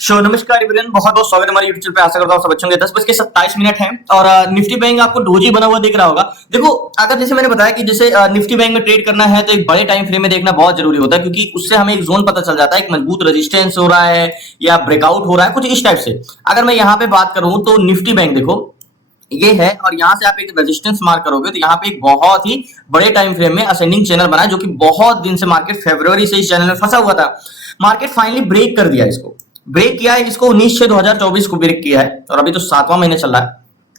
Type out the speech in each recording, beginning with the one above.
नमस्कार एवरीवन, बहुत बहुत स्वागत है हमारे यूट्यूब पे। आशा करता हूँ सब अच्छे होंगे। 10:27 है और निफ्टी बैंक आपको डोजी बना हुआ दिख रहा होगा। देखो, अगर जैसे मैंने बताया कि जैसे निफ्टी बैंक में ट्रेड करना है तो एक बड़े टाइम फ्रेम में देखना बहुत जरूरी होता है, क्योंकि उससे हमें एक जोन पता चल जाता है, एक मजबूत रेजिस्टेंस हो रहा है या ब्रेकआउट हो रहा है, कुछ इस टाइप से। अगर मैं यहाँ पे बात करूँ तो निफ्टी बैंक देखो ये है, और यहाँ से आप एक रेजिस्टेंस मार्क करोगे तो यहाँ पे एक बहुत ही बड़े टाइम फ्रेम में असेंडिंग चैनल बना है, जो कि बहुत दिन से मार्केट फरवरी से इस चैनल में फंसा हुआ था। मार्केट फाइनली ब्रेक कर दिया, इसको ब्रेक किया है, इसको 19/6/2024 को ब्रेक किया है, और अभी तो 7वां महीने चल रहा है,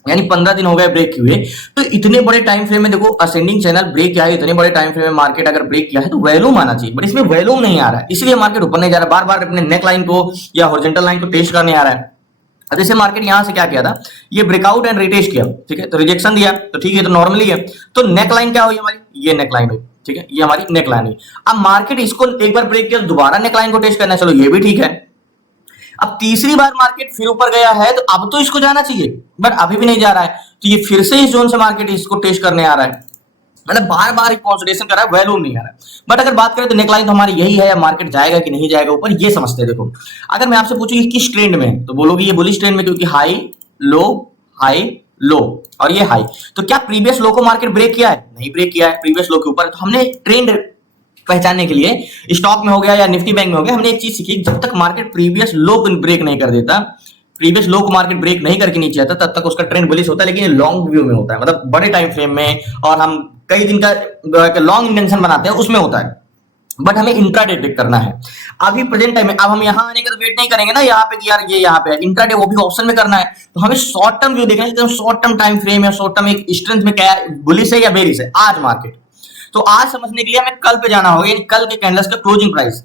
यानी 15 दिन हो गए ब्रेक हुए। तो इतने बड़े टाइम फ्रेम में देखो असेंडिंग चैनल ब्रेक किया है, इतने बड़े टाइम फ्रेम में मार्केट अगर ब्रेक किया है तो वैल्यूम आना चाहिए, बट इसमें वैल्यूम नहीं आ रहा है, इसलिए मार्केट ऊपर नहीं जा रहा, बार बार अपने नेक लाइन को या हॉरिजॉन्टल लाइन को टेस्ट करने आ रहा है। अब जैसे मार्केट यहां से क्या किया था, ये ब्रेकआउट एंड रिटेस्ट किया, ठीक है, तो रिजेक्शन दिया, तो ठीक है, तो नॉर्मली है। तो नेक लाइन क्या हुई हमारी, ये नेक लाइन हुई, ठीक है, ये हमारी नेक लाइन हुई। अब मार्केट इसको एक बार ब्रेक किया, दोबारा नेक लाइन को टेस्ट करना है, चलो ये भी ठीक है। अब तीसरी बार मार्केट फिर ऊपर गया है, तो अब तो इसको जाना चाहिए, बट अभी भी नहीं जा रहा है, तो ये फिर से इस जोन से मार्केट इसको टेस्ट करने आ रहा है, मतलब बार बार कंसोलिडेशन कर रहा है, वैल्यूम नहीं आ रहा है। बट अगर बात करें तो नेकलाइन तो हमारी यही है, या मार्केट जाएगा कि नहीं जाएगा ऊपर, ये समझते हैं। देखो, अगर मैं आपसे पूछूं कि किस ट्रेंड में, तो बोलोगे ये बुलिश ट्रेंड में, क्योंकि हाई लो और ये हाई। तो क्या प्रीवियस लो को मार्केट ब्रेक किया है? नहीं ब्रेक किया है प्रीवियस लो के ऊपर। तो हमने ट्रेंड पहचानने के लिए स्टॉक में हो गया या निफ्टी बैंक में हो गया, हमने एक चीज सीखी, जब तक मार्केट प्रीवियस लो को ब्रेक नहीं कर देता, प्रीवियस लो को मार्केट ब्रेक नहीं करके नीचे आता, तब तक उसका ट्रेंड बुलिश होता है। लेकिन ये लॉन्ग व्यू में होता है, मतलब बड़े टाइम फ्रेम में, और हम कई दिन का लॉन्ग इंटेंशन बनाते हैं, उसमें होता है। बट हमें इंट्राडे ट्रेड करना है अभी प्रेजेंट टाइम में। अब हम यहाँ आने का तो वेट नहीं करेंगे ना, यहाँ पे यार ये यहाँ पे इंट्राडे, वो भी ऑप्शन में करना है, तो हमें शॉर्ट टर्म व्यू देखना है, एकदम शॉर्ट टर्म टाइम फ्रेम या शॉर्ट टर्म एक स्ट्रेंथ में क्या बुलिश है या बेरिश है आज मार्केट। तो आज समझने के लिए हमें कल पे जाना होगा, यानी कल के कैंडल्स का क्लोजिंग प्राइस,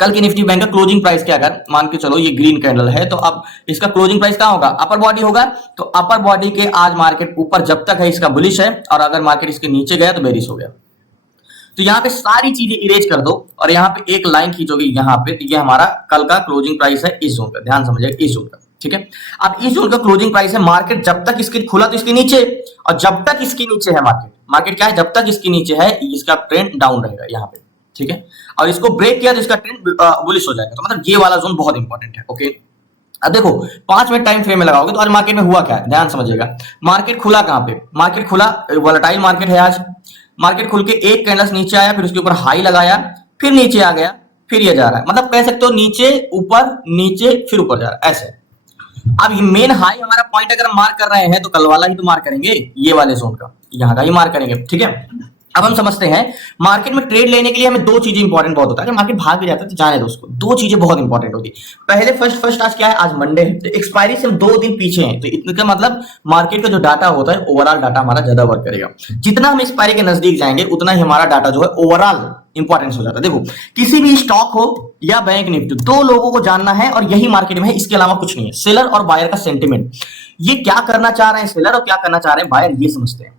कल की निफ्टी बैंक का क्लोजिंग प्राइस क्या, अगर मान के चलो ये ग्रीन कैंडल है, तो अब इसका क्लोजिंग प्राइस क्या होगा, अपर बॉडी होगा। तो अपर बॉडी के आज मार्केट ऊपर जब तक है इसका बुलिश है, और अगर मार्केट इसके नीचे गया तो बेरिश हो गया। तो यहाँ पे सारी चीजें इरेज कर दो, और यहाँ पे एक लाइन खींचोगे यहाँ पे, तो ये हमारा कल का क्लोजिंग प्राइस है इस जोन का, ध्यान समझिएगा, इस जोन का, ठीक है। अब इस जोन का क्लोजिंग प्राइस है, मार्केट जब तक इसके खुला तो इसके नीचे, और जब तक इसके नीचे है मार्केट क्या है, जब तक इसके नीचे है इसका ट्रेंड डाउन रहेगा यहाँ पे, ठीक है। और इसको ब्रेक किया तो इसका ट्रेंड बुलिश हो जाएगा। तो मतलब ये वाला जोन बहुत इंपॉर्टेंट है, ओके। अब देखो 5 मिनट टाइम फ्रेम में लगाओगे तो आज मार्केट में हुआ क्या है, ध्यान समझिएगा। मार्केट खुला कहां पे, मार्केट खुला, वोलेटाइल मार्केट है आज। मार्केट खुल के एक कैंडल्स नीचे आया, फिर उसके ऊपर हाई लगाया, फिर नीचे आ गया, फिर ये जा रहा है, मतलब कह सकते हो नीचे ऊपर नीचे फिर ऊपर जा रहा है, ऐसे। अब ये मेन हाई हमारा पॉइंट अगर हम मार्क कर रहे हैं तो कल वाला ही तो मार्क करेंगे, ये वाले जोन का, यहाँ का ही मार्क करेंगे, ठीक है। अब हम समझते हैं मार्केट में ट्रेड लेने के लिए हमें दो चीजें इंपॉर्टेंट बहुत होता है। अगर मार्केट भाग भी जाता है तो जाने दो उसको, दो चीजें बहुत इंपॉर्टेंट होती है। पहले फर्स्ट आज क्या है, आज मंडे है, तो एक्सपायरी से हम 2 दिन पीछे हैं, तो इतना मतलब मार्केट का जो डाटा होता है ओवरऑल डाटा हमारा ज्यादा वर्क करेगा। जितना हम एक्सपायरी के नजदीक जाएंगे उतना ही हमारा डाटा जो है ओवरऑल इंपॉर्टेंस हो जाता है। देखो, किसी भी स्टॉक हो या बैंक निफ्टी, 2 लोगों को जानना है, और यही मार्केट में है, इसके अलावा कुछ नहीं है। सेलर और बायर का सेंटिमेंट, ये क्या करना चाह रहे हैं सेलर और क्या करना चाह रहे हैं बायर, ये समझते हैं।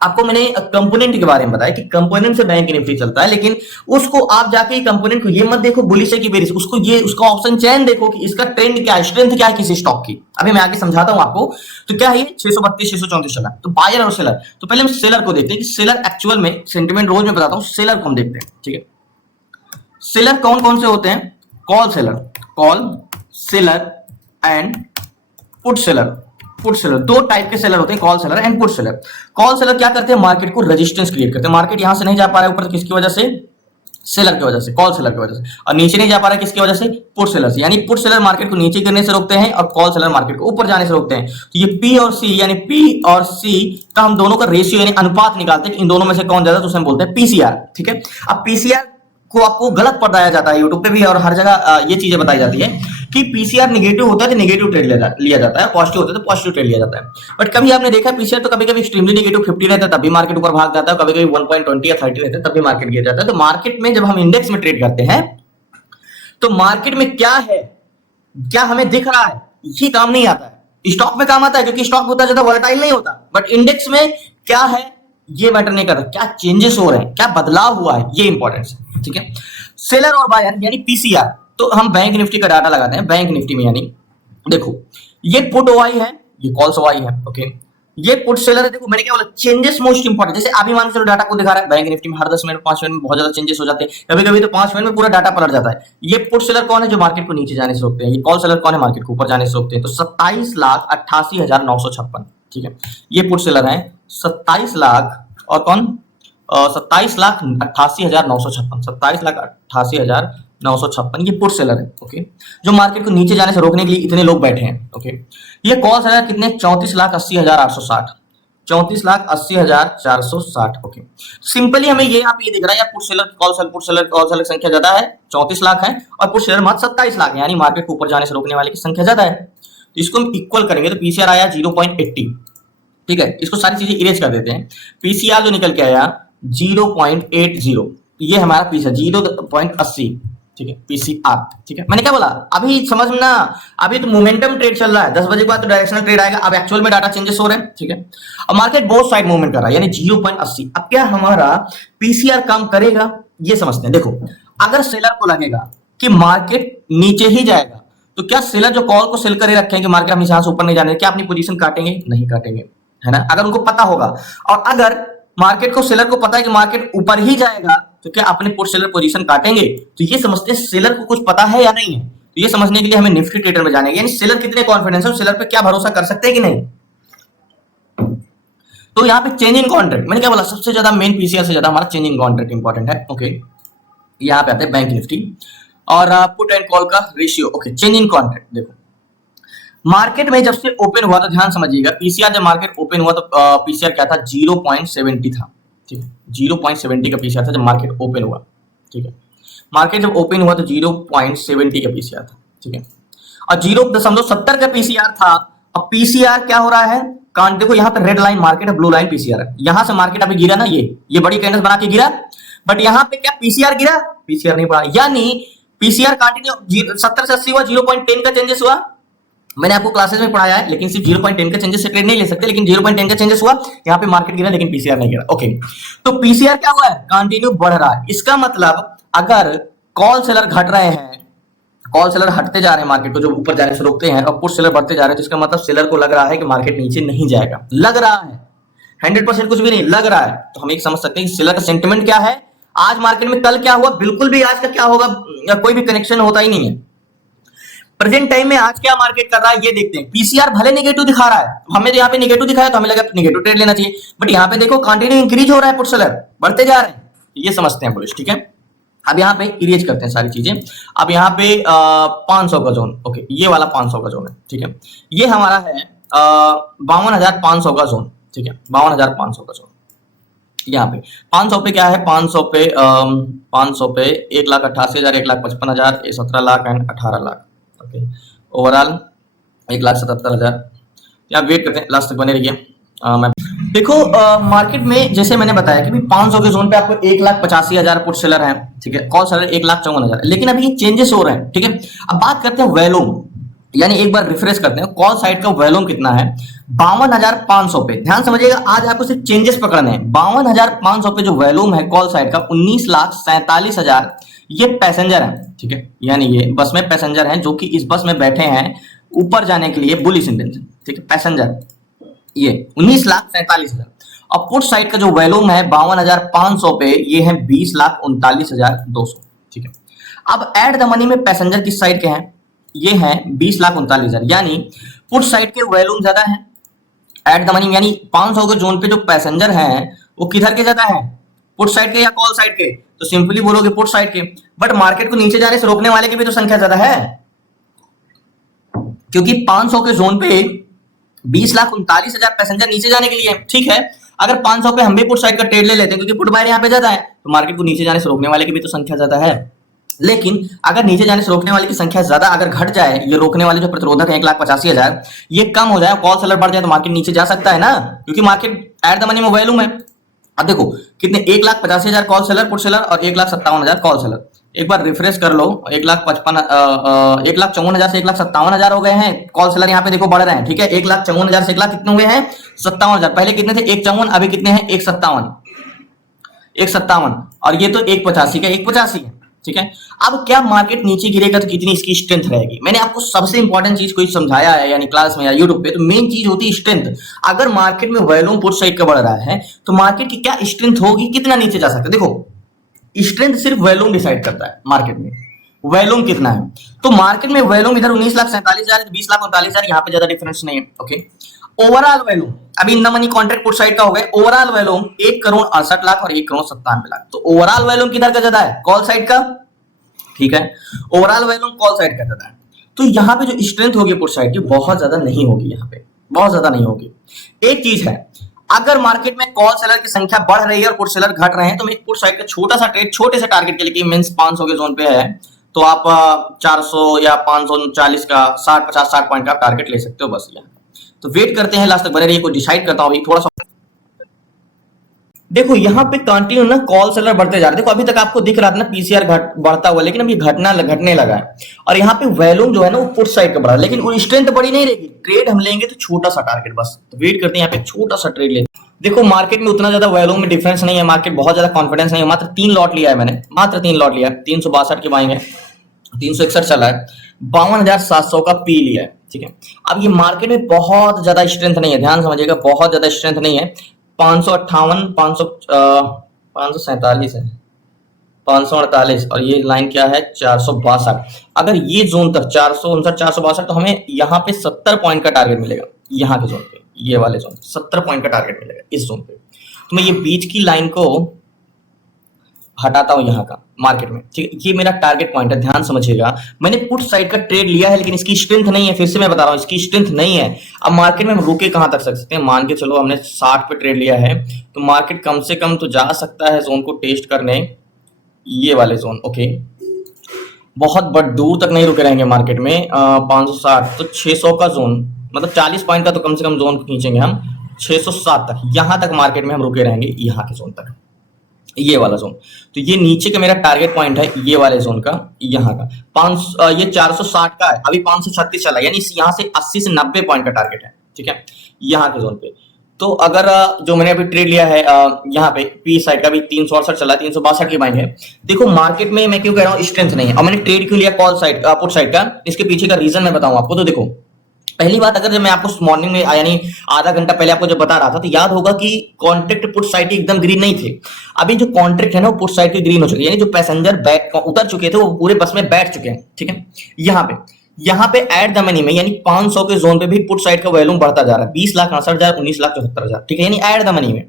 आपको मैंने कंपोनेंट के बारे में बताया कि कंपोनेंट से बैंक निफ्टी चलता है, लेकिन उसको आप जाके कंपोनेंट को ये मत देखो बुलिश है कि बेरिश, उसको ये उसका ऑप्शन चेन देखो कि इसका ट्रेंड क्या है, स्ट्रेंथ क्या है किसी स्टॉक की। अभी मैं आगे समझाता हूं आपको। तो क्या है, 632 634 चला, तो बायर और सेलर। तो पहले हम सेलर को देखते हैं कि सेलर एक्चुअल में, सेंटिमेंट रोज में बताता हूं, सेलर को हम देखते हैं, ठीक है। सेलर कौन कौन से होते हैं, call seller and put seller. Put seller, 2 type के सेलर होते हैं, call seller and put seller. Call seller क्या करते हैं, मार्केट को रेजिस्टेंस क्रिएट करते हैं। मार्केट यहां से नहीं जा पा रहा है ऊपर, किसकी वजह से, सेलर की वजह से, कॉल सेलर की वजह से। और नीचे नहीं जा पा रहा है किसकी वजह से, पुट सेलर से। यानी पुट सेलर मार्केट को नीचे गिरने से रोकते हैं और कॉल सेलर मार्केट को ऊपर जाने से रोकते हैं। तो ये पी और सी, यानी पी और सी का हम दोनों का रेशियो यानी अनुपात निकालते हैं कि इन दोनों में से कौन ज्यादा, तो उसे हम बोलते हैं पीसीआर, ठीक है। अब पीसीआर को आपको गलत पढ़ाया जाता है यूट्यूब पे भी, और हर जगह ये चीजें बताई जाती है कि पीसीआर नेगेटिव होता है तो नेगेटिव ट्रेड लिया जाता है, पॉजिटिव होता है तो पॉजिटिव ट्रेड लिया जाता है। बट कभी आपने देखा पीसीआर तो कभी कभी एक्सट्रीमली नेगेटिव 50 रहता है तब भी मार्केट ऊपर भाग जाता है, कभी कभी 1.20 या 30 रहता है तब भी मार्केट गिर जाता है। तो मार्केट में जब हम इंडेक्स में ट्रेड करते हैं तो मार्केट में क्या है, क्या हमें दिख रहा है, ये काम नहीं आता है। स्टॉक में काम आता है क्योंकि स्टॉक होता है ज्यादा वोलेटाइल नहीं होता, बट इंडेक्स में क्या है ये मैटर नहीं करता, क्या चेंजेस हो रहे हैं, क्या बदलाव हुआ है, ये इंपॉर्टेंट है, ठीक है। सेलर और बायर यानी पीसीआर, तो हम बैंक निफ्टी का डाटा लगाते हैं बैंक निफ्टी में, यानी देखो ये पुट ओआई है, ये कॉल्स ओआई है, ओके। ये पुट सेलर है। देखो मैंने क्या बोला, चेंजेस मोस्ट इंपॉर्टेंट। जैसे अभी मान के चलो डाटा को दिखा रहा है बैंक निफ्टी में हर 10 मिनट 5 मिनट में बहुत ज्यादा चेंजेस हो जाते हैं, कभी कभी तो 5 मिनट में पूरा डाटा पलट जाता है। ये पुट सेलर कौन है, जो मार्केट को नीचे जाने से रोकते हैं। ये कॉल सेलर कौन है, मार्केट को ऊपर जाने से रोकते हैं। तो 27,88,956, ठीक है, ये पुट सेलर है। 27 लाख और कौन, 27,88,956, 27,88,956 ये पुट सेलर है। ओके, जो मार्केट को नीचे जाने से रोकने के लिए इतने लोग बैठे हैं। ओके, ये कॉल सेलर कितने, 34,80,860, 34,80,460। ओके, सिंपली हमें ये यहाँ पे ये दिख रहा है यार, पुट सेलर कॉल सेलर की संख्या ज्यादा है, 34 लाख है, और पुट सेलर मात्र 27 लाख है, यानी मार्केट को ऊपर जाने से रोकने वाले की संख्या ज्यादा है। तो इसको हम इक्वल करेंगे तो पीसीआर आया 0.80, ठीक है। इसको सारी चीजें इरेज कर देते हैं। पीसीआर जो निकल के आया 0.80, ये हमारा पीसीआर 0.80, ठीक है, पीसीआर, ठीक है। मैंने क्या बोला, अभी समझना, अभी तो मोमेंटम ट्रेड चल रहा है, 10 बजे के बाद तो डायरेक्शनल ट्रेड आएगा। अब एक्चुअल में डाटा चेंजेस हो रहे हैं, ठीक है। अब मार्केट बोथ साइड मूवमेंट कर रहा है, यानी 0.80। अब क्या हमारा पीसीआर काम करेगा, ये समझते हैं। देखो, अगर सेलर को लगेगा कि मार्केट नीचे ही जाएगा, तो क्या सेलर जो कॉल को सेल करे रखे हैं कि मार्केट हम यहाँ से ऊपर नहीं जाने, क्या अपनी पोजीशन काटेंगे, नहीं काटेंगे, है ना, अगर उनको पता होगा। और अगर मार्केट को, सेलर को पता है कि मार्केट ऊपर ही जाएगा, तो क्या अपने पुट सेलर पोजीशन काटेंगे। तो ये समझते हैं सेलर को कुछ पता है या नहीं है। तो ये समझने के लिए हमें निफ्टी ट्रेडर में जाने, यानी सेलर कितने कॉन्फिडेंस है, सेलर पे क्या भरोसा कर सकते हैं कि नहीं। तो यहाँ पे चेंजिंग कॉन्ट्रैक्ट, मैंने क्या बोला, सबसे ज्यादा मेन पीसीआर से ज्यादा हमारा चेंजिंग कॉन्ट्रैक्ट इंपॉर्टेंट है। ओके, यहाँ पे आते हैं बैंक निफ्टी और पुट एंड कॉल का रेशियो। ओके, चेंजिंग कॉन्ट्रैक्ट, देखो मार्केट में जब से ओपन हुआ, तो ध्यान समझिएगा, पीसीआर जब मार्केट ओपन हुआ तो पीसीआर क्या था, 0.70 था, ठीक है, 0.70 का पीसीआर था जब मार्केट ओपन हुआ, ठीक है। मार्केट जब ओपन हुआ तो 0.70 का पीसीआर था, ठीक है, और 0.70 का पीसीआर था। अब पीसीआर क्या हो रहा है, कांट देखो यहाँ पे रेड लाइन मार्केट है, ब्लू लाइन पीसीआर है। यहां से मार्केट अभी गिरा ना, ये बड़ी कैंडल बना के गिरा, बट यहाँ पे क्या पीसीआर गिरा, पीसीआर नहीं बढ़ा, यानी पीसीआर कंटिन्यू 70 से 80 हुआ, 0.10 का चेंजेस हुआ। मैंने आपको क्लासेस में पढ़ाया है, लेकिन सिर्फ 0.10 का चेंजेस से ट्रेड नहीं ले सकते, लेकिन 0.10 का चेंजेस हुआ, यहाँ पे मार्केट गिरा लेकिन पीसीआर नहीं गिरा। ओके, तो पीसीआर क्या हुआ है, कंटिन्यू बढ़ रहा है। इसका मतलब अगर कॉल सेलर घट रहे हैं, कॉल सेलर हटते जा रहे हैं मार्केट को, जो ऊपर जाने से रोकते हैं, और पुट सेलर बढ़ते जा रहे हैं, तो इसका मतलब सेलर को लग रहा है कि मार्केट नीचे नहीं जाएगा, लग रहा है, 100% कुछ भी नहीं, लग रहा है। तो हम एक समझ सकते हैं कि सेलर का सेंटिमेंट क्या है, आज मार्केट में कल क्या हुआ, बिल्कुल भी आज का क्या होगा कोई भी कनेक्शन होता ही नहीं है। प्रेजेंट टाइम में आज क्या मार्केट कर रहा है ये देखते हैं। पीसीआर भले नेगेटिव दिखा रहा है, हमें तो यहाँ पे नेगेटिव दिखाया तो हमें लगा नेगेटिव ट्रेड लेना चाहिए, बट यहाँ पे देखो कंटिन्यू इंक्रीज हो रहा है, पुट सेलर बढ़ते जा रहे हैं, ये समझते हैं बुलिश, ठीक है। अब यहाँ पे इरेज करते हैं सारी चीजें। अब यहाँ पे 500 का जोन, ओके, ये वाला 500 का जोन है, ठीक है, ये हमारा है 52,500 का जोन, ठीक है, 52,500 का जोन। यहाँ पे 500 पे क्या है, 500 पे 1,88,000, 1,55,000, 17 lakh and 18 lakh. Okay, overall 1,77,000। यहाँ वेट करते हैं, लास्ट तक बने रहिए। मैं देखो मार्केट में जैसे मैंने बताया कि 500 के जोन पे आपको 1,85,000 पुट सेलर है, ठीक है, कॉल सेलर 1,54,000, लेकिन अभी ये चेंजेस हो रहे हैं, ठीक है। अब बात करते हैं वॉल्यूम, यानी एक बार रिफ्रेश करते हैं, कॉल साइड का वॉल्यूम कितना है, 52,500 पे। ध्यान समझिएगा, आज आपको सिर्फ चेंजेस पकड़ने हैं। 52,500 पे जो वॉल्यूम है कॉल साइड का, 19,47,000 ये पैसेंजर है, ठीक है, यानी ये बस में पैसेंजर हैं जो कि इस बस में बैठे हैं ऊपर जाने के लिए, बुलिश इंटेंशन, ठीक है, पैसेंजर ये 19,47,000। और पुट साइड का जो वॉल्यूम है 52,500 पे, ये है 20,39,200, ठीक है। अब एट द मनी में पैसेंजर किस साइड के हैं, ये है 20,39,000, यानी पुट साइड के वॉल्यूम ज्यादा है एट द मनी, यानी 500 के जोन पे जो पैसेंजर हैं वो किधर के ज्यादा है, पुट साइड के या कॉल साइड के। तो सिंपली बोलोगे पुट साइड के, बट मार्केट को नीचे जाने से रोकने वाले की भी तो संख्या ज्यादा है, क्योंकि 500 के जोन पे 20,39,000 पैसेंजर नीचे जाने के लिए, ठीक है। अगर 500 पे हम भी पुट साइड का ट्रेड ले लेते हैं, क्योंकि पुट बायर यहाँ पे ज्यादा है, तो मार्केट को नीचे जाने से रोकने वाले की भी तो संख्या ज्यादा है। लेकिन अगर नीचे जाने से रोकने वाले की संख्या ज्यादा अगर घट जाए, ये रोकने वाले जो प्रतिरोधक है 1,85,000, ये कम हो जाए, कॉल सेलर बढ़ जाए, तो मार्केट नीचे जा सकता है ना, क्योंकि मार्केट एट द मनी में वॉल्यूम है। अब देखो कितने, 1,85,000 कॉल सेलर पुट सेलर और 1,57,000 कॉल सेलर। एक बार रिफ्रेश कर लो, 1,54,000 से 1,57,000 हो गए हैं कॉल सेलर, यहाँ पे देखो बढ़ रहे हैं, ठीक है। 1,54,000 से 1,00,000 कितने हुए हैं, 57,000। पहले कितने थे, 1,54,000, अभी कितने हैं, 1,57,000, 1,57,000, और ये तो 1,85 का 1,85 है, ठीक है। अब क्या मार्केट नीचे गिरेगा तो कितनी इसकी स्ट्रेंथ रहेगी, मैंने आपको सबसे इंपॉर्टेंट चीज कोई समझाया है यानी क्लास में या यूट्यूब पे, तो मेन चीज होती है स्ट्रेंथ। अगर मार्केट में वॉल्यूम पुट साइड का बढ़ रहा है तो मार्केट की क्या स्ट्रेंथ होगी, कितना नीचे जा सकता है। देखो स्ट्रेंथ सिर्फ वॉल्यूम डिसाइड करता है मार्केट में, वॉल्यूम कितना है। तो मार्केट में वॉल्यूम इधर 19,47,000 20,39,000, यहाँ पे ज्यादा डिफरेंस नहीं है। ओके, ओवरऑल वॉल्यूम अभी in the money contract put side का हो गया, ओवरऑल वॉल्यूम 1,68,00,000 और 1,97,00,000। तो ओवरऑल वॉल्यूम किधर का ज्यादा है, कॉल साइड का, ठीक है। ओवरऑल वॉल्यूम कॉल साइड का ज्यादा है। तो यहाँ पे जो स्ट्रेंथ होगी पुट साइड की बहुत ज्यादा नहीं होगी, यहाँ पे बहुत ज्यादा नहीं होगी। एक चीज है, अगर मार्केट में कॉल सेलर की संख्या बढ़ रही है और पुट सेलर घट रहे हैं तो मैं पुट साइड का छोटा सा ट्रेड छोटे से टारगेट के लिए मींस 500 के जोन पे है तो आप 400 या 540 का 60 पॉइंट का टारगेट ले सकते हो बस। यहाँ तो वेट करते हैं लास्ट तक बने रहिए, को डिसाइड करता हूं अभी थोड़ा सा। देखो यहाँ पे कंटिन्यू ना कॉल सेलर बढ़ते जा रहे हैं। देखो अभी तक आपको दिख रहा था ना पीसीआर बढ़ता हुआ, लेकिन अभी घटने लगा है। और यहाँ पे वॉल्यूम जो है ना वो पुट साइड का बढ़ा, लेकिन वो स्ट्रेंथ बड़ी नहीं रहेगी। ट्रेड हम लेंगे तो छोटा सा टारगेट बस, तो वेट करते हैं यहाँ पे छोटा सा ट्रेड लेते। देखो मार्केट में उतना ज्यादा वॉल्यूम में डिफरेंस नहीं है, मार्केट बहुत ज्यादा कॉन्फिडेंस नहीं है। मात्र 3 लॉट लिया है मैंने, मात्र 3 लॉट लिया है। 362 की बाइंग है, 361 चला है, 52,700 का पी लिया है, ठीक है। अब ये मार्केट में बहुत ज्यादा स्ट्रेंथ नहीं है, ध्यान समझिएगा, बहुत ज्यादा स्ट्रेंथ नहीं है। 558 547 है, 548 और ये लाइन क्या है 462। अगर ये जोन तक 459 462 तो हमें यहाँ पे 70 पॉइंट का टारगेट मिलेगा। यहाँ के जोन पे, ये वाले जोन 70 पॉइंट का टारगेट मिलेगा इस जोन पे। तो मैं ये बीच की लाइन को हटाता हूं यहाँ का मार्केट में, ठीक है। ये मेरा टारगेट पॉइंट है, ध्यान समझिएगा। मैंने पुट साइड का ट्रेड लिया है लेकिन इसकी स्ट्रेंथ नहीं है, फिर से मैं बता रहा हूँ इसकी स्ट्रेंथ नहीं है। अब मार्केट में हम रुके कहां तक सकते हैं, मान के चलो हमने 60 पे ट्रेड लिया है तो मार्केट कम से कम तो जा सकता है जोन को टेस्ट करने, ये वाले जोन। ओके, बहुत बड़ दूर तक नहीं रुके रहेंगे मार्केट में। 560 तो 600 का जोन, मतलब 40 पॉइंट का तो कम से कम जोन खींचेंगे हम। 607 तक, यहां तक मार्केट में हम रुके रहेंगे, यहाँ के जोन तक, ये वाला जोन। तो ये नीचे का मेरा टारगेट पॉइंट है, ये वाले जोन का, यहाँ का ये 460 का है, अभी 536 चला, यानी यहाँ से 80 से 90 पॉइंट का टारगेट है, ठीक है, यहाँ के जोन पे। तो अगर जो मैंने अभी ट्रेड लिया है यहाँ पे पी साइड का भी 368 चला, 362 की बाइंग है। देखो मार्केट में मैं क्यों कह रहा हूँ स्ट्रेंथ नहीं है, और मैंने ट्रेड क्यों लिया कॉल साइड पुट साइड का, इसके पीछे का रीजन मैं बताऊं आपको। तो देखो पहली बात, अगर जब मैं आपको मॉर्निंग में यानी आधा घंटा पहले आपको जब बता रहा था तो याद होगा कि कॉन्ट्रैक्ट पुट साइड एकदम ग्रीन नहीं थे। अभी जो कॉन्ट्रैक्ट है ना वो पुट साइड के ग्रीन हो चुके हैं, यानी जो पैसेंजर बैठ उतर चुके थे वो पूरे बस में बैठ चुके हैं, ठीक है। यहाँ पे एट द मनी में यानी 500 के जोन पे भी पुट साइड का वॉल्यूम बढ़ता जा रहा है, 20,68,000 19,74,000, ठीक है, यानी एट द मनी में।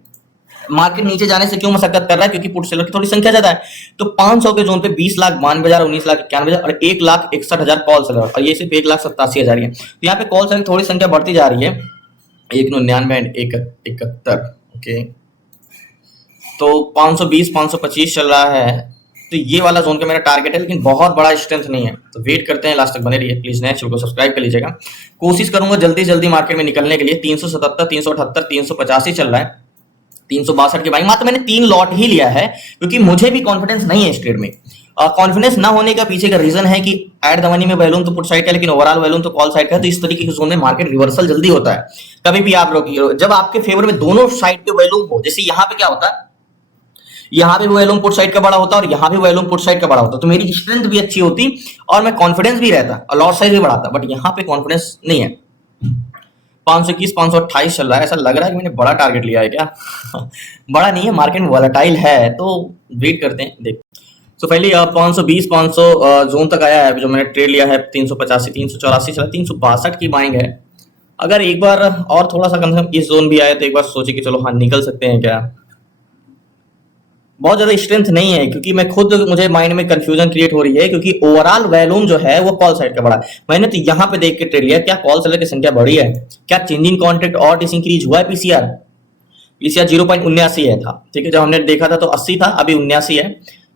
मार्केट नीचे जाने से क्यों मशक्कत कर रहा है, क्योंकि पुट सेलर की थोड़ी संख्या ज्यादा है। तो 500 के जोन पे 20,92,000 19,91,000 और 1,61,000 कॉल सेलर, और ये सिर्फ 1,87,000 है। तो यहाँ पे कॉल सेलर की थोड़ी संख्या बढ़ती जा रही है, 199 ओके। तो 520 525 चल रहा है, तो ये वाला जोन का मेरा टारगेट है, लेकिन बहुत बड़ा स्ट्रेंथ नहीं है। तो वेट करते हैं, लास्ट तक बने रहिए प्लीज, नए चैनल को सब्सक्राइब कर लीजिएगा। कोशिश करूंगा जल्दी जल्दी मार्केट में निकलने के लिए। 377 378 385 चल रहा है, 362 की बाइंग। मात्र मैंने 3 लॉट ही लिया है क्योंकि मुझे भी कॉन्फिडेंस नहीं है इस ट्रेड में। कॉन्फिडेंस ना होने का पीछे का रीजन है कि एट द मनी में वॉल्यूम तो पुट साइड का है लेकिन ओवरऑल वॉल्यूम तो कॉल साइड का है। तो इस तरीके के जोन में मार्केट रिवर्सल जल्दी होता है। कभी भी आप लोग जब आपके फेवर में दोनों साइड पे वॉल्यूम हो, जैसे यहाँ पे क्या होता है, यहाँ पे वॉल्यूम पुट साइड का बड़ा होता है और यहाँ पे वॉल्यूम पुट साइड का बड़ा होता है, तो मेरी स्ट्रेंथ भी अच्छी होती और मैं कॉन्फिडेंस भी रहता और लॉट साइज भी बढ़ाता। बट यहाँ पे कॉन्फिडेंस नहीं है। 521 528 चल रहा है, ऐसा लग रहा है कि मैंने बड़ा टारगेट लिया है क्या? बड़ा नहीं है, मार्केट में वॉलेटाइल है, तो वेट करते हैं देख। तो पहले 520 500 जोन तक आया है जो मैंने ट्रेड लिया है। 385 384 चला, 362 की बाइंग है। अगर एक बार और थोड़ा सा कम से कम इस जोन भी आए तो एक बार सोचे कि चलो हाँ निकल सकते हैं क्या। बहुत ज्यादा स्ट्रेंथ नहीं है क्योंकि मैं खुद, मुझे माइंड में कंफ्यूजन क्रिएट हो रही है क्योंकि ओवरऑल वॉल्यूम जो है वो कॉल साइड का बड़ा है। मैंने तो यहाँ पे देख के ट्रेड लिया, क्या कॉल सेलर की संख्या बढ़ी है, क्या चेंजिंग कॉन्ट्रैक्ट और डिसइंक्रीज हुआ है। पीसीआर 0.79 है था, ठीक है, जब हमने देखा था तो 80 था, अभी 79 है।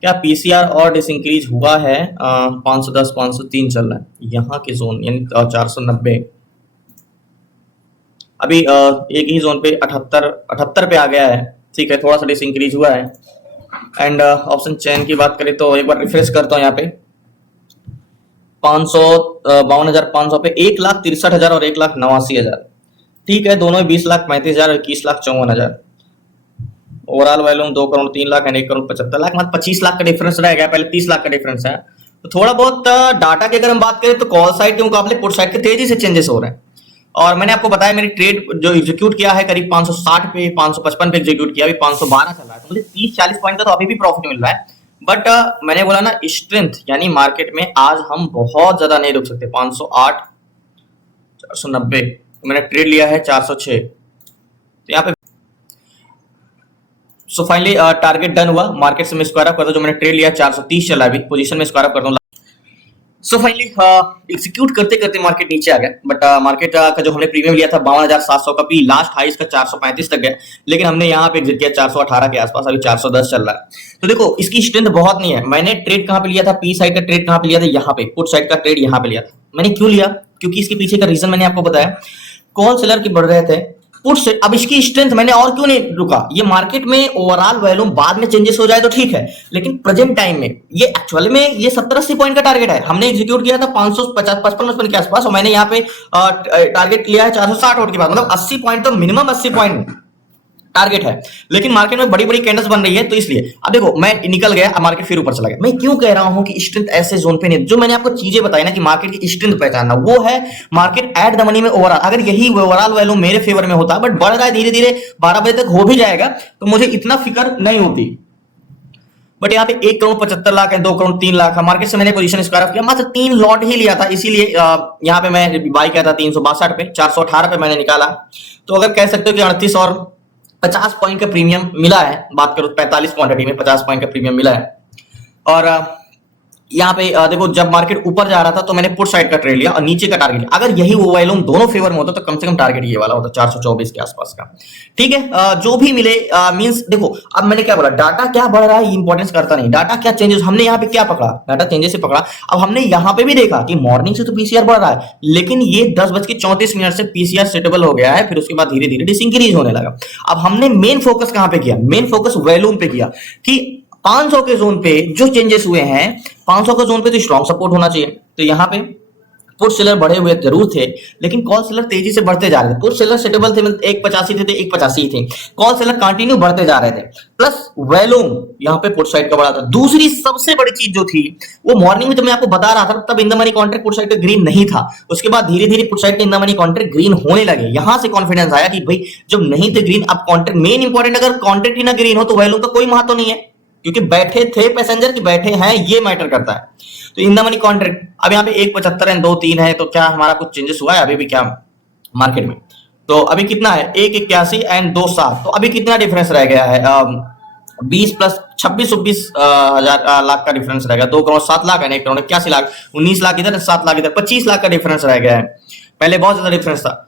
क्या पीसीआर और डिसइंक्रीज हुआ है? 510 503 चल रहा है यहाँ के जोन, यानी 490। अभी एक ही जोन पे 78 पे आ गया है, ठीक है, थोड़ा सा डिसइंक्रीज हुआ है। एंड ऑप्शन चेन की बात करें तो एक बार रिफ्रेश करता हूँ यहाँ पे 52,500 पे 1,63,000 और 1,89,000, ठीक है, दोनों 20,35,000 और 21,54,000। Overall volume 2 crore 3 lakh and 1 crore 75 lakh, मतलब 25 लाख का डिफरेंस रह गया, पहले 30 लाख का डिफरेंस है। तो थोड़ा बहुत डाटा की अगर हम बात करें तो कॉल साइड के मुकाबले पुट साइड के तेजी से चेंजेस हो रहे हैं। और मैंने आपको बताया मेरी ट्रेड जो एग्जीक्यूट किया है करीब 560 पे 555 पे एग्जीक्यूट किया, अभी 512 चल रहा है, तो मुझे 30-40 पॉइंट का तो अभी भी प्रॉफिट मिल रहा है। बट मैंने बोला ना स्ट्रेंथ यानी मार्केट में आज हम बहुत ज्यादा नहीं रुक सकते। 508 490 मैंने ट्रेड लिया है 406, तो यहाँ पे सो फाइनली टारगेट डन हुआ। मार्केट से मैं स्क्वायर अप करता हूं, जो मैंने ट्रेड लिया 430 चला है, अभी पोजीशन में स्क्वायर अप करता हूं। सो फाइनली एग्जीक्यूट करते करते मार्केट नीचे आ गया, बट मार्केट का जो हमने प्रीमियम लिया था 52,700 का, भी लास्ट हाई इसका 435 तक गया, लेकिन हमने यहाँ पे एग्जिट किया 418 के आसपास, अभी 410 चल रहा है। तो देखो इसकी स्ट्रेंथ बहुत नहीं है। मैंने ट्रेड कहाँ पे लिया था, पी साइड का ट्रेड कहाँ पे लिया था, यहाँ पे पुट साइड का ट्रेड यहाँ पे लिया था। मैंने क्यों लिया, क्योंकि इसके पीछे का रीजन मैंने आपको बताया, कॉल सेलर की बढ़ रहे थे, पुट से। अब इसकी स्ट्रेंथ मैंने और क्यों नहीं रुका, ये मार्केट में ओवरऑल वैल्यूम बाद में चेंजेस हो जाए तो ठीक है, लेकिन प्रेजेंट टाइम में ये एक्चुअल में ये 70-80 पॉइंट का टारगेट है। हमने एग्जीक्यूट किया था 555 के आसपास, और मैंने यहाँ पे टारगेट लिया है 460 वोट के बाद, मतलब 80 पॉइंट तो मिनिमम 80 पॉइंट टारगेट है। लेकिन मार्केट में बड़ी बड़ी कैंडल्स बन रही है, तो इसलिए अब देखो मैं निकल गया, अब मार्केट फिर ऊपर चला गया। मैं क्यों कह रहा हूं कि स्ट्रेंथ ऐसे जोन पे नहीं, जो मैंने आपको चीजें बताई ना कि मार्केट की स्ट्रेंथ पहचानना, वो है मार्केट एट द मनी में ओवरऑल। अगर यही ओवरऑल वैल्यू मेरे फेवर में होता, बट बढ़ रहा है धीरे धीरे 12 बजे तक हो भी जाएगा, तो मुझे इतना फिक्र नहीं होती। बट यहाँ पे 1 करोड़ 75 लाख है, 2 करोड़ 3 लाख है। मार्केट से मैंने पोजीशन स्क्वायर किया, मात्र 3 लॉट ही लिया था, इसीलिए यहाँ पे मैं बाई किया था 362 पे, 418 पे मैंने निकाला। तो अगर कह सकते हो कि 38 और 50 पॉइंट का प्रीमियम मिला है, बात करो 45 क्वांटिटी में 50 पॉइंट का प्रीमियम मिला है। और यहाँ पे देखो जब मार्केट ऊपर जा रहा था तो मैंने पुट साइड का ट्रेड लिया और नीचे का टारगेट लिया। अगर यही वो वैल्यूम दोनों फेवर में होता तो कम से कम टारगेट ये वाला होता 424 के आसपास का। ठीक है, जो भी मिले मींस देखो अब मैंने क्या बोला, डाटा क्या बढ़ रहा है इंपॉर्टेंस करता नहीं, डाटा क्या चेंजेस, हमने यहाँ पे क्या पकड़ा, डाटा चेंजेस से पकड़ा। अब हमने यहाँ पे भी देखा कि मॉर्निंग से तो पीसीआर बढ़ रहा है, लेकिन ये 10:34 से पीसीआर सेटेबल हो गया है, फिर उसके बाद धीरे धीरे डिसइंक्रीज होने लगा। अब हमने मेन फोकस कहां पे किया, मेन फोकस वैल्यूम पे किया कि 500 के जोन पे जो चेंजेस हुए हैं, 500 के जोन पे तो स्ट्रॉन्ग सपोर्ट होना चाहिए। तो यहाँ पे पुट सेलर बढ़े हुए जरूर थे, लेकिन कॉल सेलर तेजी से बढ़ते जा रहे थे। पुट सेलर सेटेबल थे, 185 थे, 185 ही थे। कॉल सेलर कंटिन्यू बढ़ते जा रहे थे, प्लस वैल्यूम यहाँ पे पुट साइड का बढ़ा था। दूसरी सबसे बड़ी चीज जो थी वो मॉर्निंग में जब मैं आपको बता रहा था तब in the money contract put side का ग्रीन नहीं था, उसके बाद धीरे धीरे पुट साइड के in the money contract green होने लगे। यहां से कॉन्फिडेंस आया कि भाई जब नहीं थे ग्रीन, अब कॉन्ट्रैक्ट मेन इंपॉर्टेंट, अगर कॉन्ट्रैक्ट ही ना ग्रीन हो तो वैल्यूम का कोई महत्व नहीं है, क्योंकि बैठे थे पैसेंजर की बैठे हैं, ये मैटर करता है। तो इन द मनी कॉन्ट्रैक्ट अब यहाँ पे 175 एंड 2.3 है, तो क्या हमारा कुछ चेंजेस हुआ है अभी भी क्या मार्केट में? तो अभी कितना है 181 एंड 2.7, तो अभी कितना डिफरेंस रह गया है 20 प्लस 26 हजार लाख का डिफरेंस रह गया। 2 करोड़ 7 लाख है, 1 करोड़ 81 लाख, 19 लाख इधर 7 लाख इधर, 25 लाख का डिफरेंस रह गया है। पहले बहुत ज्यादा डिफरेंस था।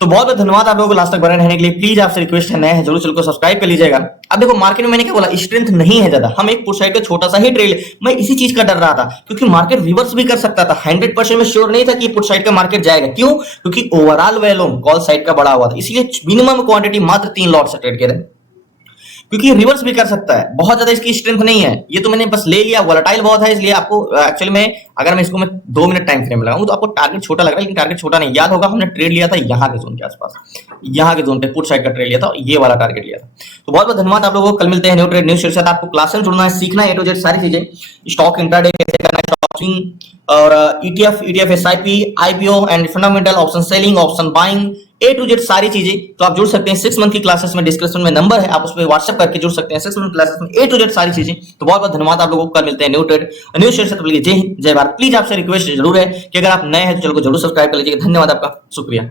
तो बहुत बहुत धन्यवाद आप लोगों को लास्ट तक बने रहने के लिए। प्लीज आपसे रिक्वेस्ट है, नए हैं जरूर चैनल को सब्सक्राइब कर लीजिएगा। अब देखो मार्केट में मैंने क्या बोला, स्ट्रेंथ नहीं है ज्यादा, हम एक पुट साइड का छोटा सा ही ट्रेड, मैं इसी चीज का डर रहा था क्योंकि मार्केट रिवर्स भी कर सकता था। 100% में श्योर नहीं था कि पुट साइड का मार्केट जाएगा। क्यों? क्योंकि ओवरऑल वैल्यूम कॉल साइड का बड़ा हुआ था, इसलिए मिनिमम क्वांटिटी मात्र 3 लॉट से ट्रेड किए थे, क्योंकि रिवर्स भी कर सकता है। बहुत ज्यादा इसकी स्ट्रेंथ नहीं है, ये तो मैंने बस ले लिया, वोलेटाइल बहुत है, इसलिए आपको एक्चुअली में अगर मैं इसको 2 मिनट टाइम फ्रेम लगाऊं तो आपको टारगेट छोटा लग रहा है, लेकिन टारगेट छोटा नहीं। याद होगा हमने ट्रेड लिया था यहाँ के जोन के आसपास, यहाँ के जोन पे पुट साइड का ट्रेड लिया था, ये वाला टारगेट लिया था। तो बहुत बहुत धन्यवाद आप लोगों को। कल मिलते हैं न्यू ट्रेड न्यू शेयर के साथ। आपको क्लास में जुड़ना है, सीखना है A to Z सारी चीजें, स्टॉक इंट्राडे कैसे करना है, स्टॉक स्विंग और ETF SIP IPO and fundamental option selling, option buying, A to Z सारी चीजें। तो आप जुड़ सकते हैं 6 मंथ की क्लासेस में, डिस्क्रिप्शन में नंबर है, आप उस पर व्हाट्सएप करके जुड़ सकते हैं 6 मंथ क्लासेस में A to Z सारी चीजें। तो बहुत बहुत धन्यवाद आप लोगों को। कल मिलते हैं न्यू ट्रेड न्यू शेयर से। जय हिंद जय भारत। प्लीज आपसे रिक्वेस्ट जरूर है कि अगर आप नए हैं तो चैनल को जरूर सब्सक्राइब कर लीजिएगा। धन्यवाद आपका, शुक्रिया।